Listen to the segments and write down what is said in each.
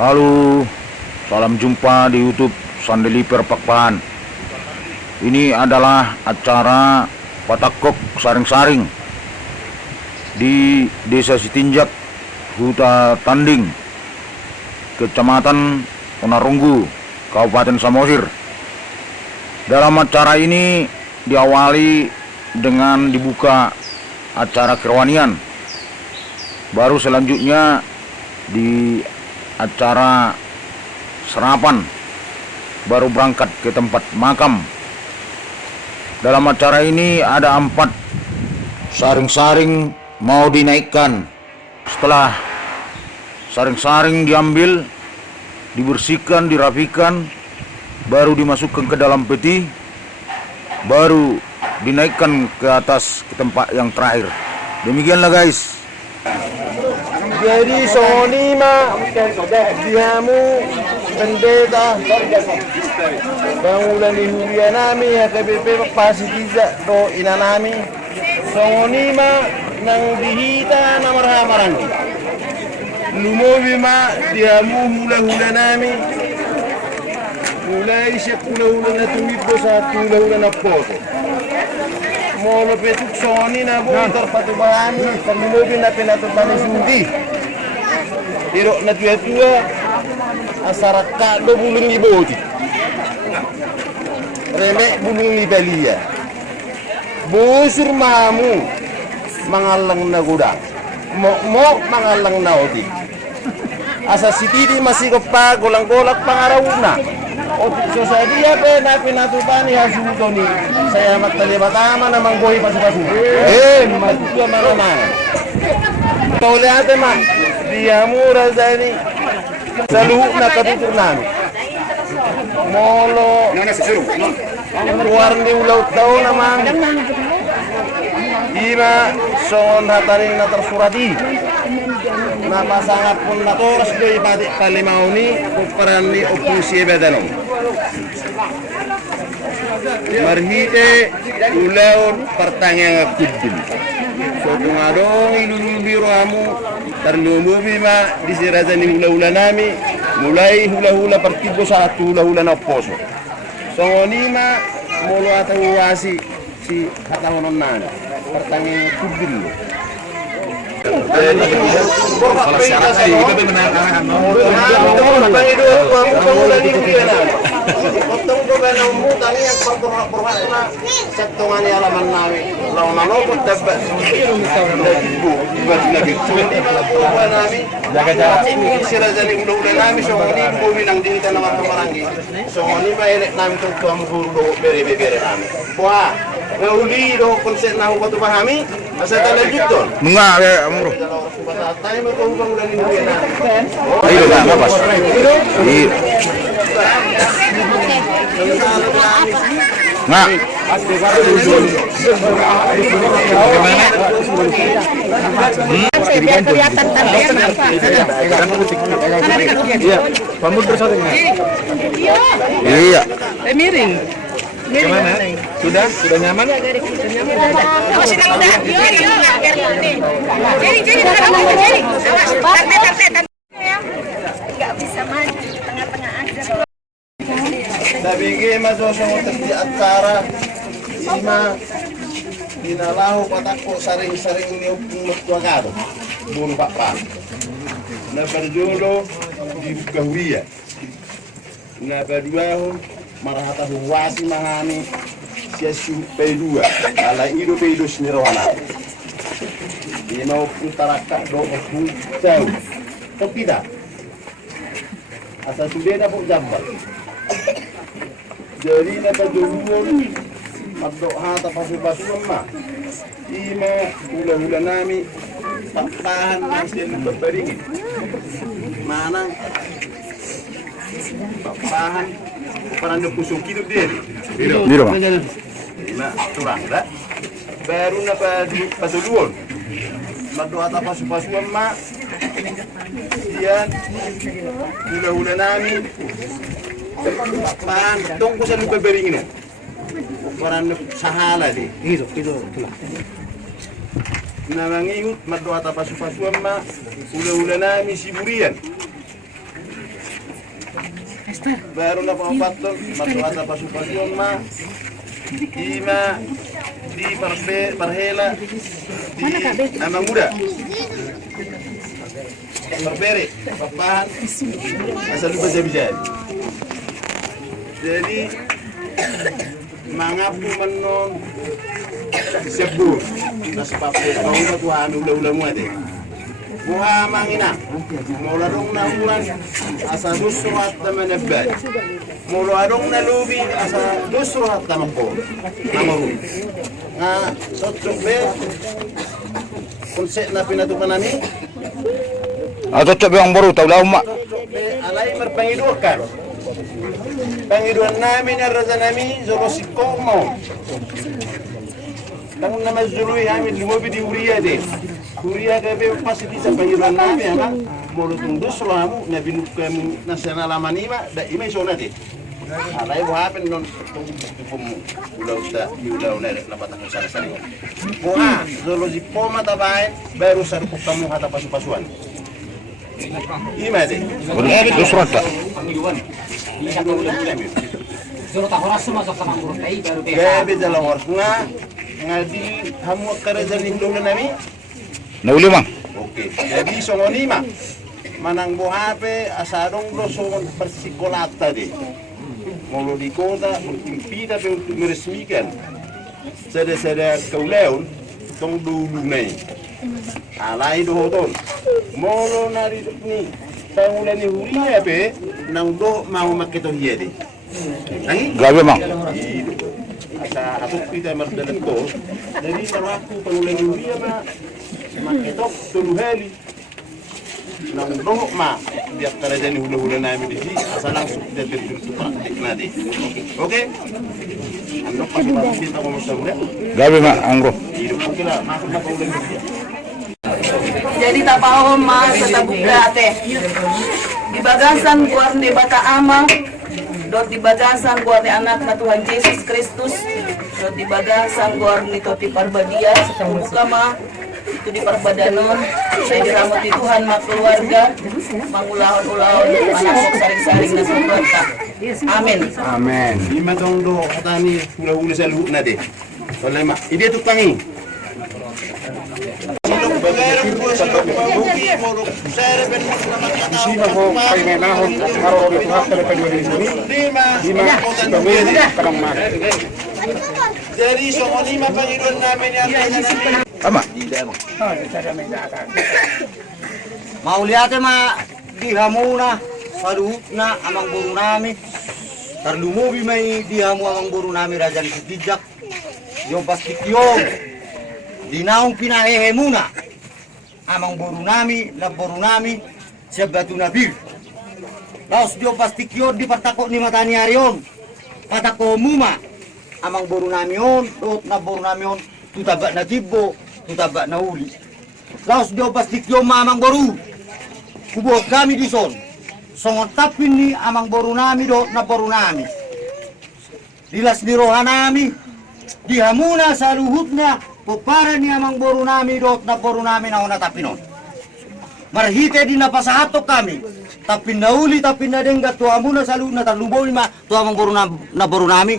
Halo, salam jumpa di YouTube Sandeliper Pakpahan. Ini adalah acara Patakok Saring-Saring di Desa Sitinjak, Huta Tanding, Kecamatan Ponarunggu, Kabupaten Samosir. Dalam acara ini diawali dengan dibuka acara kerohanian. Baru selanjutnya di acara serapan, baru berangkat ke tempat makam. Dalam acara ini ada 4 saring-saring mau dinaikkan. Setelah saring-saring diambil, dibersihkan, dirapikan, baru dimasukkan ke dalam peti, baru dinaikkan ke atas ke tempat yang terakhir. Demikianlah guys. Jadi sonima diamu pendeta bangunan di huria nami ya KPP pasitiza do ina nami sonima nang dihita namarhamaran lumobi ma diamu hula nami mulai siya hula na tumibo sa hula na poto molo petuk soni na bo terpatubahani perlumobi na pinatubani sudi irok na tua asara kado bulung iboti remek bulung ibalia busur mamu mangalang na gudang mo mangalang na odi asa sitidi masih kepa golang-golak pangarawuna so sadia pe na pinatubani hasutoni saya matali matama namang boy pasu-pasu matua mana tole ate ma dia murah zani saluh na katutur nami molo keluar di ulau tau namang ima son hataring na tersurati nama sangat pun natoras do ibadi palimauni kumparan ni opusi bedanom marhite ulaun pertanyaan kudin so tungadong ilulu biro amu terlumubi ma disirazani hula-hula nami mulai hula-hula partibo satu hula-hula na poso so nima mulu atau wasi si katahonon nani pertanyaan kudin lo kalau syarat sih itu benar potong ko ba nang mutang yang perkara setongan alaman nawi lawan nalo tebak ibu lagi nami jaga jarak sira jani udah nami so ni bobi nang di tanah marangi so ni ba elek nami to tuang guru bere nami wah uli do konsep nahu ko pahami asa tala juton Enggak ya, Amro. tayo mo ko bang ulan ni Ayo enggak apa-apa. Iya. Nggak. Biar kelihatan tandanya apa? Iya, pamut bersatu nggak? Iya. Miring. Gimana? Sudah nyaman? Awas nang udah. Jadi awas. Tante. Enggak bisa maju di tengah-tengah aja. Sabi ke masosong di acara ima dinalahu patakko saring-saring ni upung tuagado bun pakpa na berjodo di kahuria na berduaho marahata huwasi mahani siasu pedua ala ido pedo snirohana di mau putaraka do upung jauh tidak asa sudah dapat jambal jadi napa jumhur abdok hata pasu-pasu ma ima hula-hula nami pakpahan masih berberingin mana pakpahan parang pusung hidup dia Biro. nah turang dah baru napa pasuluon abdok hata pasu-pasu ma dia hula-hula nami pakpahan tunggu sa lupa beringin parang sahala di itu namangingut madwa ta pasu-pasuan ma ula-ula nami siburian Baru na pangapatong, matuata pasupasyon ma. Ima, di parhela, di amang muda. Berberi, papahan, asal lupa jadi. Jadi, mangapu menon sebur, nas pape kau na Tuhan ulah muat. Buha mangina, mula dong na ulan, asa dusruhat na manabad. Mula dong na lubi, asa dusruhat na mako, namaru. Nga, sotsok be, konsep na pinatukan namin. Cocok yang baru tahu lah mak. Alay merpangidukan. Pangiduan namin ang raza namin, zolo si Komo. Kung naman zuluy namin, lumabi di Uriya din. Uriya kabe pasiti sa pangiduan namin, ama. Mulutong dusro mo, nabinuk kami nasa nalaman ima, da imay so natin. Alay mo hapin nun, itong ulaw na lapat ako sa nasari. Buha, zolo si Poma tabay, baru sa rupok kamu hata pasupasuan. Ima deh. Terus rata. Gabi dalam horas ngadi hamu kerajaan Indonesia nami. Nauli mang. Oke. Jadi songonima manang bohape asadong lo songon persikolata deh. Mau di kota impida untuk meresmikan. Sada kauleon tong dulu nih. Alay do hoton. Molo nari ni pangulan ni Uriya pe nang do mau makito hiya de. Nangi? Gabi mang. Asa atuk kita mardalat ko. Dari aku pangulan ni Uriya makito tuluhali. Nang do ma dia kerajaan ni hula-hula namin di sini asa langsung dia terbentuk praktik nadi. Oke? Ano pa kita mo sa ula? Gabi mang angro. Oke lah, masuk na pangulan ni Uriya. Jadi tapahom ma sa tabugate. Di bagasan kuar ni bata ama, dot di bagasan kuar ni anak na Tuhan Yesus Kristus, dot di bagasan kuar ni Toti Parbadia sa tabuka ma, itu di Parbadanon, saya diramut di Tuhan ma keluarga, mangulahon-ulahon, manasok saring-saring na suporta. Amin. Amen. Lima dong do katani hula-hula sa luhut na de. Wala ma. Ide tukangi. Sima ko kay nanahon at araw ito hakal pa din ni lima kami parang ma. Jadi so lima pangiduan namin yan. Ama. Mauliate ma dihamuna saduhut na amang buru nami. Tarlumubi may dihamu amang buru nami rajan sitijak. Yung pastikyong dinaong pinahehe muna amang boru nami, na boru nami sa batu nabir. Laos dio pastikyo di patakok ni matani arion. Patako muma amang boru nami on, dot na boru nami on, tutaba na tibo, tutaba na uli. Laos dio pastikyo ma amang boru. Kubos kami di son. Songon tapin ni amang boru nami dot na boru nami. Dilas ni rohanami, dihamuna sa luhutna, para ni amang boru nami dot na boru nami na tapinon. Marhite di napasahatok kami. Tapi nauli tapi nadengga tu amuna salu na talubo lima tu amang boru nami.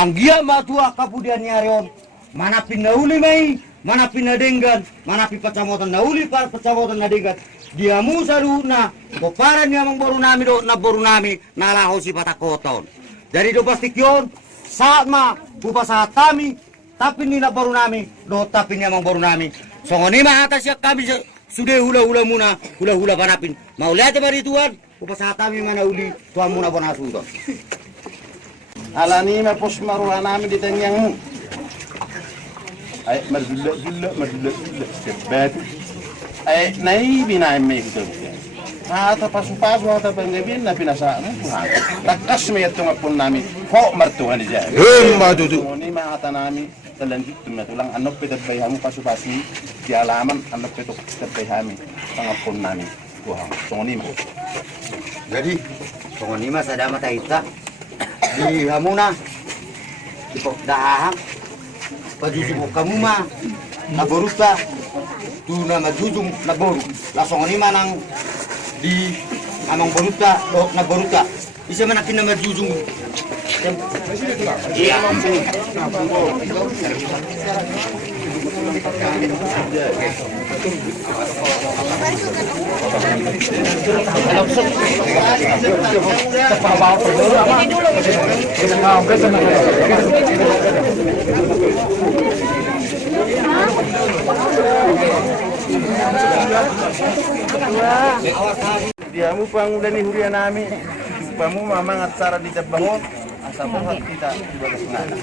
Ang gia ma tua kapudian ni arion. Mana pin nauli mai, mana pin nadenggan, mana pin pacamotan nauli par pacamotan nadenggan. Diamu salu na para ni amang boru nami dot na boru nami nalaho si patakoton. Dari do pastikyon saat ma bupasahat kami. Tapi nila baru nami, do tapi ni amang baru nami. So ngonima atas ya kami sudah hula-hula muna, hula-hula panapin. Mau lihat bari tuan, upasa kami mana uli tuan muna bonasu do. Alani ma pos maruha nami di tanyangmu. Ay madulla sebat. Ay nai binay me gitu. Hata pasu-pasu hata panggebin na pinasaan. Takas me itong apon nami. Ho martuhan di dyan. Madudu. Ngonima ata nami. Lanjut na tulang anok petabay hamu pasu-pasu di alaman anok petabay hami pangapon namin tuhan songonima. Jadi songonima sada mata ita di hamuna di dahang pajuju kamu ma naboruta tu na majujum naboru la songonima nang di amang boruta, nagboruta. Isa man akin na majujung. Diamu pangulani hurian nami. Pamu mamang atsara di bangun. Asa buhat kita di bagas ngana.